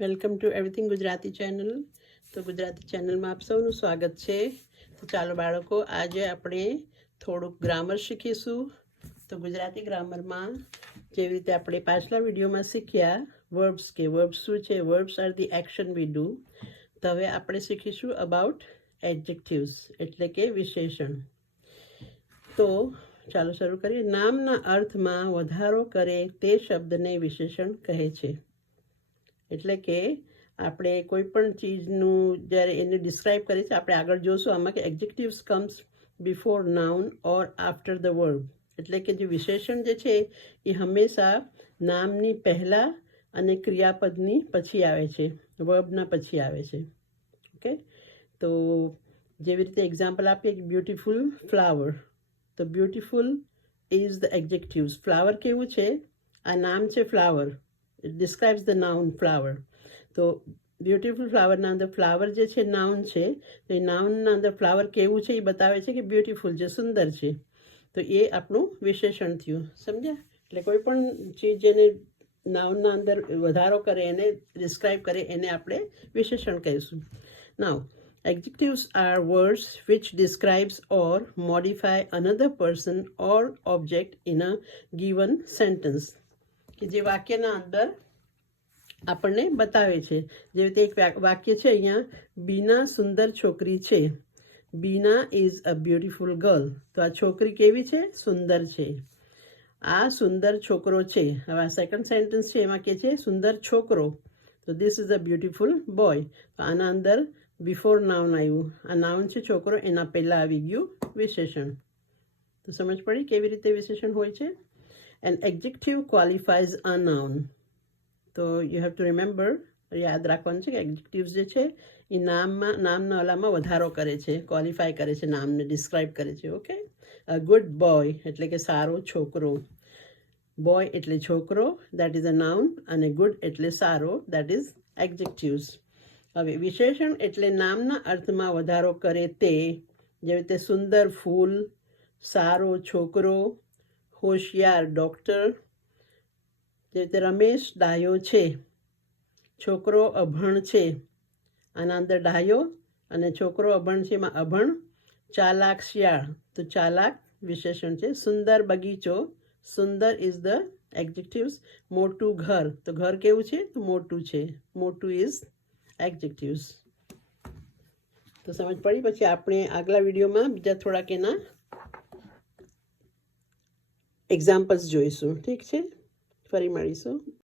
Welcome to everything Gujarati channel. તો ગુજરાતી ચેનલમાં આપ સૌનું સ્વાગત છે. તો ચાલો બાળકો, આજે આપણે થોડુંક ગ્રામર શીખીશું. તો ગુજરાતી ગ્રામરમાં જેવી રીતે આપણે પાછલા વિડીયોમાં શીખ્યા વર્બ્સ કે વર્બ્સ શું છે, verbs are the action we do. તો હવે આપણે શીખીશું અબાઉટ એડજેક્ટિવ્સ એટલે કે વિશેષણ. તો ચાલો શરૂ કરીએ. નામના અર્થમાં વધારો કરે તે શબ્દને વિશેષણ કહે છે. એટલે કે આપણે કોઈ પણ ચીજનું જ્યારે એને ડિસ્ક્રાઇબ કરીએ છીએ, આપણે આગળ જોશું આમાં કે adjectives comes before noun or after the verb. એટલે કે જે વિશેષણ જે છે એ હંમેશા નામની પહેલાં અને ક્રિયાપદની પછી આવે છે, વર્બના પછી આવે છે. ઓકે, તો જેવી રીતે એક્ઝામ્પલ આપીએ કે બ્યુટિફુલ ફ્લાવર. તો beautiful is the adjectives. Flower કેવું છે? આ નામ છે flower. It describes the noun flower. તો બ્યુટીફુલ ફ્લાવરના અંદર ફ્લાવર જે છે નાઉન છે, તો એ નાઉનના અંદર ફ્લાવર કેવું છે એ બતાવે છે કે બ્યુટીફુલ છે, સુંદર છે. તો એ આપણું વિશેષણ થયું, સમજ્યા? એટલે કોઈ પણ ચીજ જેને નાઉનના અંદર વધારો કરે, એને ડિસ્ક્રાઇબ કરે, એને આપણે વિશેષણ કહીશું. નાઉ adjectives are words which describes or modify another person or object in a given sentence. કે જે વાક્યના અંદર આપણને બતાવે છે. જેવી રીતે એક વાક્ય છે અહીંયા, બીના સુંદર છોકરી છે. બીના ઇઝ અ બ્યુટિફુલ ગર્લ. તો આ છોકરી કેવી છે? સુંદર છે. આ સુંદર છોકરો છે. હવે આ સેકન્ડ સેન્ટેન્સ છે, એમાં કે છે સુંદર છોકરો. તો this is a beautiful boy. તો આના અંદર બિફોર નાઉન આવ્યું. આ નાઉન છે છોકરો, એના પહેલાં આવી ગયું વિશેષણ. તો સમજ પડી કેવી રીતે વિશેષણ હોય છે? An adjective qualifies a noun. તો યુ હેવ ટુ રિમેમ્બર, યાદ રાખવાનું છે કે એડજેક્ટિવ્સ જે છે એ નામના ઓલામાં વધારો કરે છે, ક્વોલિફાય કરે છે, નામને ડિસ્ક્રાઇબ કરે છે. ઓકે, અ ગુડ બોય એટલે કે સારો છોકરો. બોય એટલે છોકરો, દેટ ઇઝ અ નાઉન, અને ગુડ એટલે સારો, દેટ ઇઝ એડજેક્ટિવ્સ. હવે વિશેષણ એટલે નામના અર્થમાં વધારો કરે તે, જેવી રીતે સુંદર ફૂલ, સારો છોકરો, હોશિયાર ડૉક્ટર. જે રીતે રમેશ ડાયો છે, છોકરો અભણ છે. આના અંદર ડાયો અને છોકરો અભણ છે, એમાં અભણ. ચાલાક શિયાળ, તો ચાલાક વિશેષણ છે. સુંદર બગીચો, સુંદર ઇઝ ધ એડજેક્ટિવ્સ. મોટું ઘર, તો ઘર કેવું છે? તો મોટું છે. મોટું ઇઝ એડજેક્ટિવ્સ. તો સમજ પડી? પછી આપણે આગલા વિડીયોમાં બીજા થોડાક એના એક્ઝામ્પલ્સ જોઈશું. ઠીક છે, ફરી મળીશું.